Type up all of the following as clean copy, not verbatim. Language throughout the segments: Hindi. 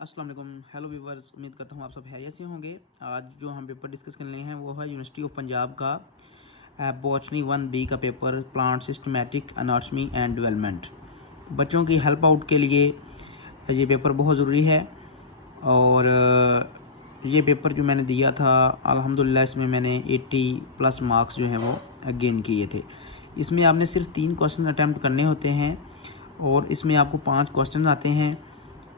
अस्सलाम वालेकुम। हेलो व्यूवर्स, उम्मीद करता हूँ आप सब खैरियत से होंगे। आज जो हम पेपर डिस्कस करने हैं वो है यूनिवर्सिटी ऑफ पंजाब का बॉटनी 1B का paper plant systematic anatomy and development. बच्चों की हेल्प आउट के लिए ये पेपर बहुत ज़रूरी है। और ये पेपर जो मैंने दिया था अल्हम्दुलिल्लाह इसमें मैंने 80+ मार्क्स जो हैं वो गेन किए थे। इसमें आपने सिर्फ 3 क्वेश्चन अटैम्प्ट करने होते हैं और इसमें आपको 5 क्वेश्चन आते हैं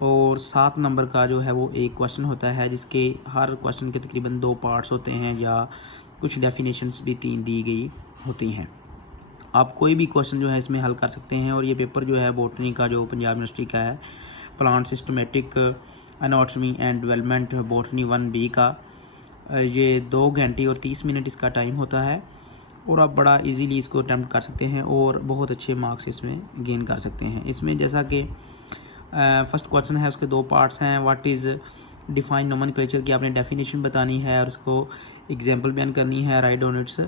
और 7 नंबर का जो है वो एक क्वेश्चन होता है, जिसके हर क्वेश्चन के तकरीबन 2 पार्ट्स होते हैं या कुछ डेफिनेशंस भी 3 दी गई होती हैं। आप कोई भी क्वेश्चन जो है इसमें हल कर सकते हैं। और ये पेपर जो है बॉटनी का जो पंजाब यूनिवर्सिटी का है plant systematic anatomy and development botany 1B का, ये 2 घंटे और 30 मिनट इसका टाइम होता है और आप बड़ा इजीली इसको अटैम्प्ट कर सकते हैं और बहुत अच्छे मार्क्स इसमें गेन कर सकते हैं। इसमें जैसा कि फर्स्ट क्वेश्चन है, उसके 2 पार्ट्स हैं। व्हाट इज़ डिफाइन नोमेनक्लेचर की आपने डेफिनेशन बतानी है और उसको एग्जांपल बयान करनी है। राइट ऑन इट्स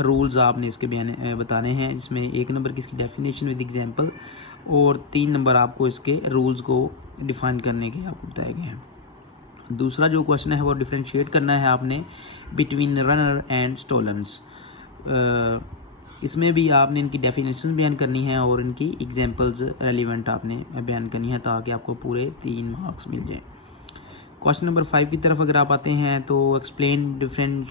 रूल्स आपने इसके बयान बताने हैं, जिसमें 1 नंबर की इसकी डेफिनेशन विद एग्जांपल और 3 नंबर आपको इसके रूल्स को डिफाइन करने के आपको बताए गए हैं। दूसरा जो क्वेश्चन है वो डिफ्रेंशिएट करना है आपने बिटवीन रनर एंड स्टोलन्स। इसमें भी आपने इनकी डेफिनेशन बयान करनी है और इनकी एग्जांपल्स रेलिवेंट आपने बयान करनी है ताकि आपको पूरे 3 मार्क्स मिल जाएं। क्वेश्चन नंबर 5 की तरफ अगर आप आते हैं तो explain different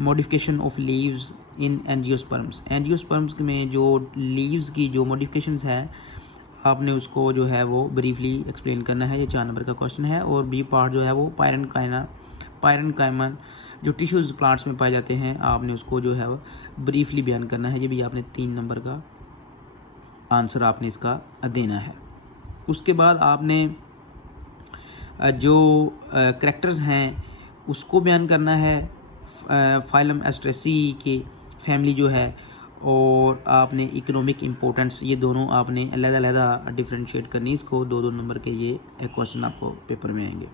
modification of leaves in angiosperms. Angiosperms में जो लीव्स की जो मॉडिफिकेशंस है आपने उसको जो है वो ब्रीफली एक्सप्लेन करना है। ये 4 नंबर का क्वेश्चन है। और बी पार्ट जो है वो पायरनकाइमा जो टिश्यूज़ प्लांट्स में पाए जाते हैं आपने उसको जो है वो ब्रीफली बयान करना है। ये भी आपने 3 नंबर का आंसर आपने इसका देना है। उसके बाद आपने जो करैक्टर्स हैं उसको बयान करना है। फाइलम एस्ट्रेसी की फैमिली जो है और आपने इकोनॉमिक इम्पोर्टेंस, ये दोनों आपने अलग-अलग डिफरेंशिएट करनी। इसको 2-2 नंबर के ये क्वेश्चन आपको पेपर में आएंगे।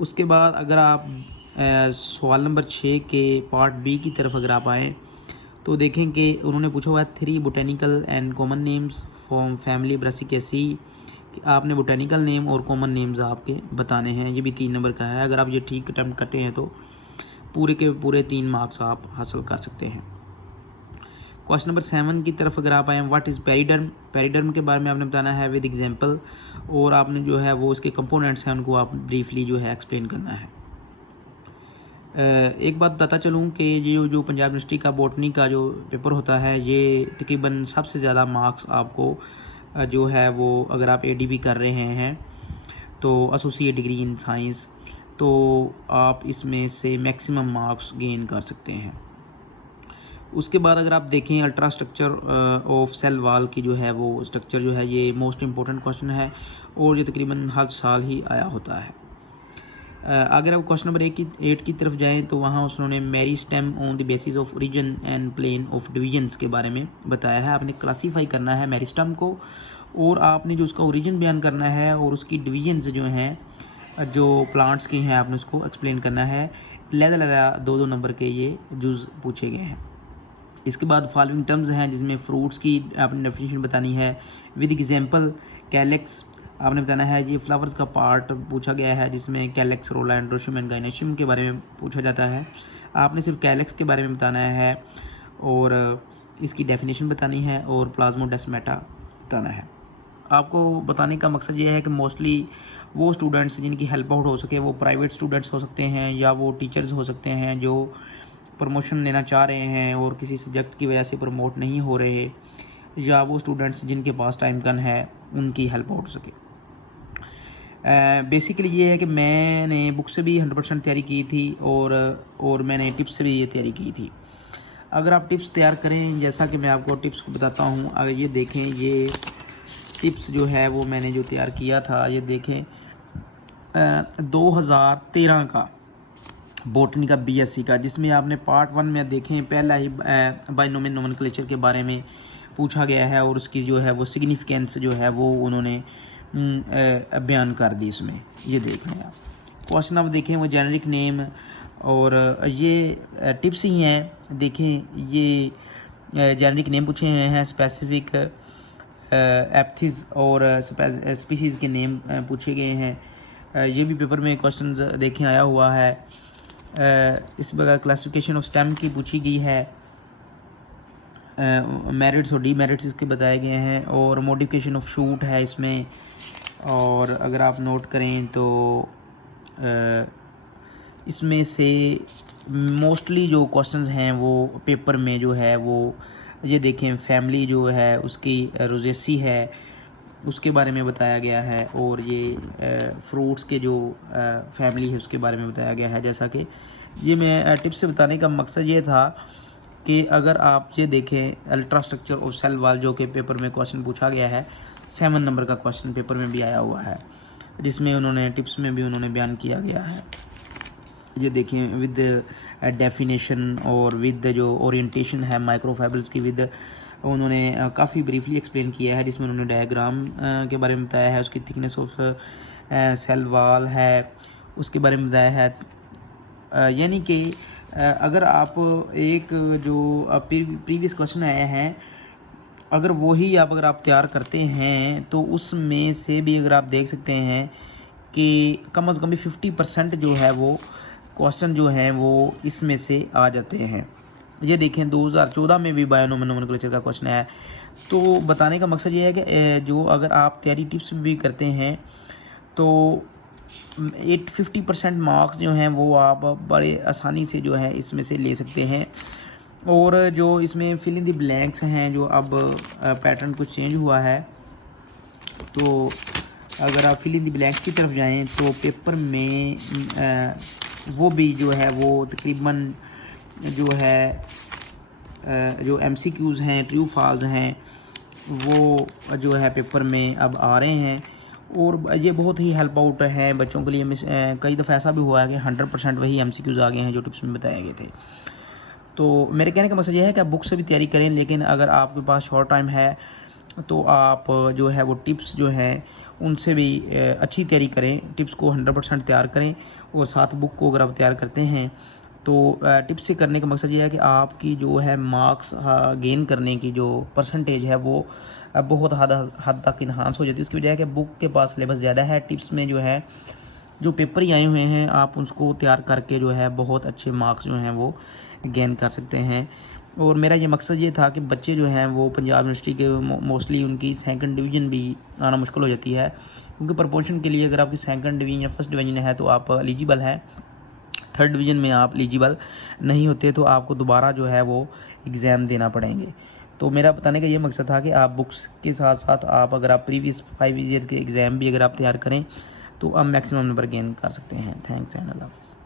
उसके बाद अगर आप सवाल नंबर 6 के पार्ट बी की तरफ अगर आप आएँ तो देखें कि उन्होंने पूछा हुआ है 3 botanical and common names from family Brassicaceae. आपने बोटेनिकल नेम और कॉमन नेम्स आपके बताने हैं। ये भी 3 नंबर का है। अगर आप ये ठीक अटेम्प्ट करते हैं तो पूरे के पूरे 3 मार्क्स आप हासिल कर सकते हैं। क्वेश्चन नंबर 7 की तरफ अगर आप आएँ, व्हाट इज़ पेरिडर्म। पेरिडर्म के बारे में आपने बताना है विद एग्जांपल और आपने जो है वो इसके कंपोनेंट्स हैं उनको आप ब्रीफली जो है एक्सप्लेन करना है। एक बात बताता चलूँ कि ये जो पंजाब यूनिवर्सिटी का बॉटनी का जो पेपर होता है ये तकरीबन सबसे ज़्यादा मार्क्स आपको जो है वो अगर आप ADB कर रहे हैं तो एसोसिएट डिग्री इन साइंस, तो आप इसमें से मैक्सिमम मार्क्स गेन कर सकते हैं। उसके बाद अगर आप देखें ultra structure of cell wall की जो है वो स्ट्रक्चर जो है ये मोस्ट इम्पोर्टेंट क्वेश्चन है और ये तकरीबन हर साल ही आया होता है। अगर आप क्वेश्चन नंबर 8 की तरफ जाएं तो वहाँ उन्होंने meristem on the basis of origin and plane of divisions के बारे में बताया है। आपने क्लासीफाई करना है मेरिस्टेम को और आपने जो उसका ओरिजिन बयान करना है और उसकी डिवीजन्स जो हैं जो प्लांट्स की हैं आपने उसको एक्सप्लेन करना है। अलग-अलग 2-2 नंबर के ये जुज़ पूछे गए हैं। इसके बाद फॉलोइंग टर्म्स हैं जिसमें फ्रूट्स की आपने डेफिनेशन बतानी है विद एग्जांपल। कैलेक्स आपने बताना है। ये फ्लावर्स का पार्ट पूछा गया है जिसमें कैलेक्स, रोला, एंड्रोशियम एंड गाइनेशियम के बारे में पूछा जाता है। आपने सिर्फ कैलेक्स के बारे में बताना है और इसकी डेफिनेशन बतानी है और प्लाज्मोडेस्माटा बताना है। आपको बताने का मकसद ये है कि मोस्टली वो स्टूडेंट्स जिनकी हेल्प आउट हो सके, वो प्राइवेट स्टूडेंट्स हो सकते हैं या वो टीचर्स हो सकते हैं जो प्रमोशन लेना चाह रहे हैं और किसी सब्जेक्ट की वजह से प्रमोट नहीं हो रहे, या वो स्टूडेंट्स जिनके पास टाइम कम है उनकी हेल्प आउट हो सके। बेसिकली ये है कि मैंने बुक से भी 100% तैयारी की थी और मैंने टिप्स से भी ये तैयारी की थी। अगर आप टिप्स तैयार करें, जैसा कि मैं आपको टिप्स बताता हूँ, अगर ये देखें ये टिप्स जो है वो मैंने जो तैयार किया था, ये देखें 2013 का बॉटनी का BSc का, जिसमें आपने पार्ट 1 में देखें पहला ही बाइनोमियल नोमेनक्लेचर के बारे में पूछा गया है और उसकी जो है वो सिग्निफिकेंस जो है वो उन्होंने बयान कर दी। इसमें ये देखें आप क्वेश्चन आप देखें वो जेनेरिक नेम और ये टिप्स ही हैं। देखें ये जेनेरिक नेम पूछे हुए हैं, स्पेसिफिक एप्थिस और स्पीसीज़ के नेम पूछे गए हैं ये भी पेपर में क्वेश्चन देखें आया हुआ है। इस प्रकार क्लासिफिकेशन ऑफ स्टेम की पूछी गई है, मेरिट्स और डीमेरिट्स इसके बताए गए हैं, और मॉडिफिकेशन ऑफ शूट है इसमें। और अगर आप नोट करें तो इसमें से मोस्टली जो क्वेश्चंस हैं वो पेपर में जो है वो ये देखें, फैमिली जो है उसकी रोजेसी है उसके बारे में बताया गया है, और ये फ्रूट्स के जो फैमिली है उसके बारे में बताया गया है। जैसा कि ये मैं टिप्स से बताने का मकसद ये था कि अगर आप ये देखें अल्ट्रा स्ट्रक्चर और सेल वॉल, जो कि पेपर में क्वेश्चन पूछा गया है, 7 नंबर का क्वेश्चन पेपर में भी आया हुआ है, जिसमें उन्होंने टिप्स में भी उन्होंने बयान किया गया है। ये देखें विद डेफिनेशन और विद जो ओरिएंटेशन है माइक्रोफाइबर्स की, विद उन्होंने काफ़ी ब्रीफली एक्सप्लेन किया है, जिसमें उन्होंने डायग्राम के बारे में बताया है, उसकी थिकनेस ऑफ सेल वॉल है उसके बारे में बताया है। यानी कि अगर आप एक जो प्रीवियस क्वेश्चन आए हैं अगर वही अगर आप तैयार करते हैं तो उसमें से भी अगर आप देख सकते हैं कि कम से कम भी 50% जो है वो क्वेश्चन जो हैं वो इसमें से आ जाते हैं। ये देखें 2014 में भी बायोनोमेनोमेनोक्लेचर का क्वेश्चन है। तो बताने का मकसद ये है कि जो अगर आप तैयारी टिप्स भी करते हैं तो 50% मार्क्स जो हैं वो आप बड़े आसानी से जो है इसमें से ले सकते हैं। और जो इसमें फिल इन द ब्लैंक्स हैं, जो अब पैटर्न कुछ चेंज हुआ है, तो अगर आप फिल इन द ब्लैंक्स की तरफ जाएं तो पेपर में वो भी जो है वो तकरीबन जो है जो MCQs हैं, ट्रू फॉल्स हैं, वो जो है पेपर में अब आ रहे हैं, और ये बहुत ही हेल्प आउट है बच्चों के लिए। कई दफ़ा ऐसा भी हुआ है कि 100% वही MCQs आ गए हैं जो टिप्स में बताए गए थे। तो मेरे कहने का मकसद ये है कि आप बुक से भी तैयारी करें, लेकिन अगर आपके पास शॉर्ट टाइम है तो आप जो है वो टिप्स जो है उनसे भी अच्छी तैयारी करें, टिप्स को 100% तैयार करें, और साथ बुक को अगर आप तैयार करते हैं तो टिप्स से करने का मकसद ये है कि आपकी जो है मार्क्स गेन करने की जो परसेंटेज है वो बहुत हद तक इन्हांस हो जाती है। उसकी वजह है कि बुक के पास सिलेबस ज़्यादा है, टिप्स में जो है जो पेपर ही आए हुए हैं आप उसको तैयार करके जो है बहुत अच्छे मार्क्स जो हैं वो गेन कर सकते हैं। और मेरा ये मकसद ये था कि बच्चे जो हैं वो पंजाब यूनिवर्सिटी के मोस्टली उनकी सेकंड डिवीज़न भी आना मुश्किल हो जाती है, क्योंकि प्रपोर्शन के लिए अगर आपकी सेकंड डिवीज़न या फर्स्ट डिवीज़न है तो आप एलिजिबल हैं, थर्ड डिवीज़न में आप एलिजिबल नहीं होते तो आपको दोबारा जो है वो एग्ज़ाम देना पड़ेंगे। तो मेरा बताने का ये मकसद था कि आप बुक्स के साथ साथ आप अगर आप प्रीवियस 5 ईयर्स के एग्ज़ाम भी अगर आप तैयार करें तो आप मैक्सिमम नंबर गेन कर सकते हैं। थैंक्स एंड अल्लाह हाफ़िज़।